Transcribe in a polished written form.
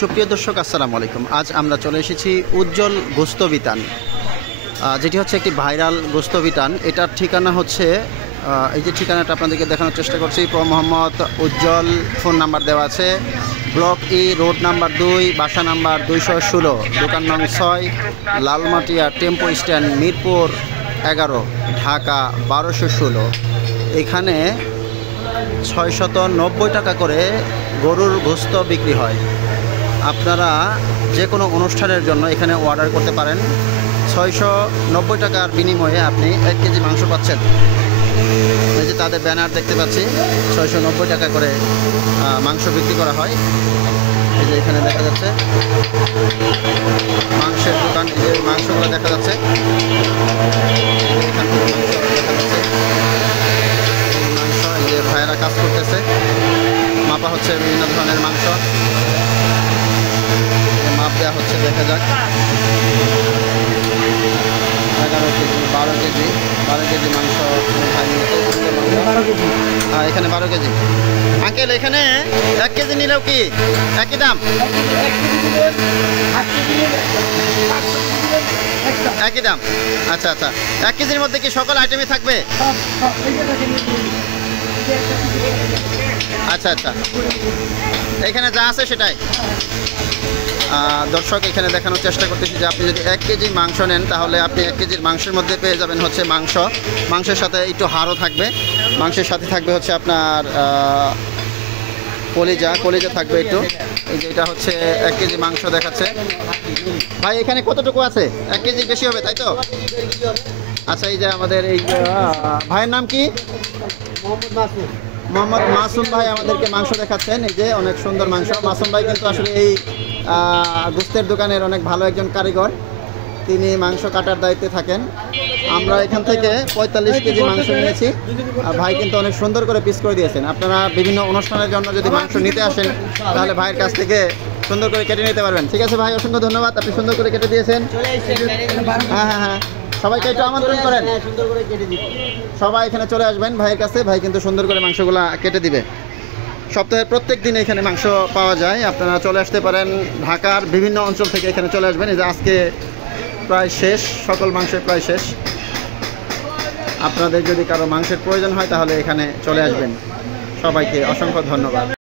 সুপ্রিয় দর্শক, আসসালামু আলাইকুম। আজ আমরা চলে এসেছি উজ্জ্বল গোস্ত বিতান, যেটি হচ্ছে একটি ভাইরাল গোস্ত বিতান। এটার ঠিকানা হচ্ছে এই যে ঠিকানাটা আপনাদেরকে দেখানোর চেষ্টা করছি। মোহাম্মদ উজ্জ্বল, ফোন নাম্বার দেওয়া আছে। ব্লক ই, রোড নাম্বার 2, বাসা নাম্বার 216, দোকান নং 6, লালমাটিয়া টেম্পো স্ট্যান্ড, মিরপুর 11, ঢাকা 1216। এখানে 690 টাকা করে গরুর গোস্ত বিক্রি হয়। আপনারা যে কোনো অনুষ্ঠানের জন্য এখানে অর্ডার করতে পারেন। 690 টাকার বিনিময়ে আপনি 1 কেজি মাংস পাচ্ছেন। এই যে তাদের ব্যানার দেখতে পাচ্ছি, 690 টাকা করে মাংস বিক্রি করা হয়। এই যে এখানে দেখা যাচ্ছে মাংসের দোকান, এই যে মাংসগুলো দেখা যাচ্ছে। এখান থেকে দেখা যাচ্ছে মাংস, এই যে ভাইয়েরা কাজ করতেছে, মাপা হচ্ছে বিভিন্ন ধরনের মাংস, মাপ দেওয়া হচ্ছে। দেখা যাক 11 কেজি, 12 কেজি, 12 কেজি মাংস এখানে 12 কেজি। আঙ্কেল, এখানে 1 কেজি নিলেও কি একই দাম? একই দাম। আচ্ছা আচ্ছা, 1 কেজির মধ্যে কি সকল আইটেমই থাকবে? আচ্ছা আচ্ছা, এখানে যা আছে সেটাই। দর্শক, এখানে দেখানোর চেষ্টা করতেছি যে আপনি যদি 1 কেজি মাংস নেন, তাহলে আপনি 1 কেজির মাংসের মধ্যে পেয়ে যাবেন হচ্ছে মাংসের সাথে একটু হাড়ও থাকবে, মাংসের সাথে থাকবে হচ্ছে আপনার কলিজা থাকবে একটু। এই যে এটা হচ্ছে 1 কেজি মাংস দেখাচ্ছে। ভাই, এখানে কতটুকু আছে? 1 কেজি বেশি হবে, তাই তো? আচ্ছা, এই যে আমাদের এই ভাইয়ের নাম কি? মোহাম্মদ মাসুম ভাই আমাদেরকে মাংস দেখাচ্ছেন। এই যে অনেক সুন্দর মাংস। মাসুম ভাই কিন্তু আসলে এই গোস্তের দোকানের অনেক ভালো একজন কারিগর। তিনি মাংস কাটার দায়িত্বে থাকেন। আমরা এখান থেকে 45 কেজি মাংস নিয়েছি। ভাই কিন্তু অনেক সুন্দর করে পিস করে দিয়েছেন। আপনারা বিভিন্ন অনুষ্ঠানের জন্য যদি মাংস নিতে আসেন, তাহলে ভাইয়ের কাছ থেকে সুন্দর করে কেটে নিতে পারবেন। ঠিক আছে ভাই, অসংখ্য ধন্যবাদ, আপনি সুন্দর করে কেটে দিয়েছেন। হ্যাঁ হ্যাঁ হ্যাঁ, সবাইকে একটু আমন্ত্রণ করেন, সবাই এখানে চলে আসবেন ভাইয়ের কাছে। ভাই কিন্তু সুন্দর করে মাংসগুলা কেটে দিবে। সপ্তাহের প্রত্যেক দিন এখানে মাংস পাওয়া যায়। আপনারা চলে আসতে পারেন, ঢাকার বিভিন্ন অঞ্চল থেকে এখানে চলে আসবেন। এই যে আজকে প্রায় শেষ, সকল মাংসের প্রায় শেষ। আপনাদের যদি কারো মাংসের প্রয়োজন হয়, তাহলে এখানে চলে আসবেন। সবাইকে অসংখ্য ধন্যবাদ।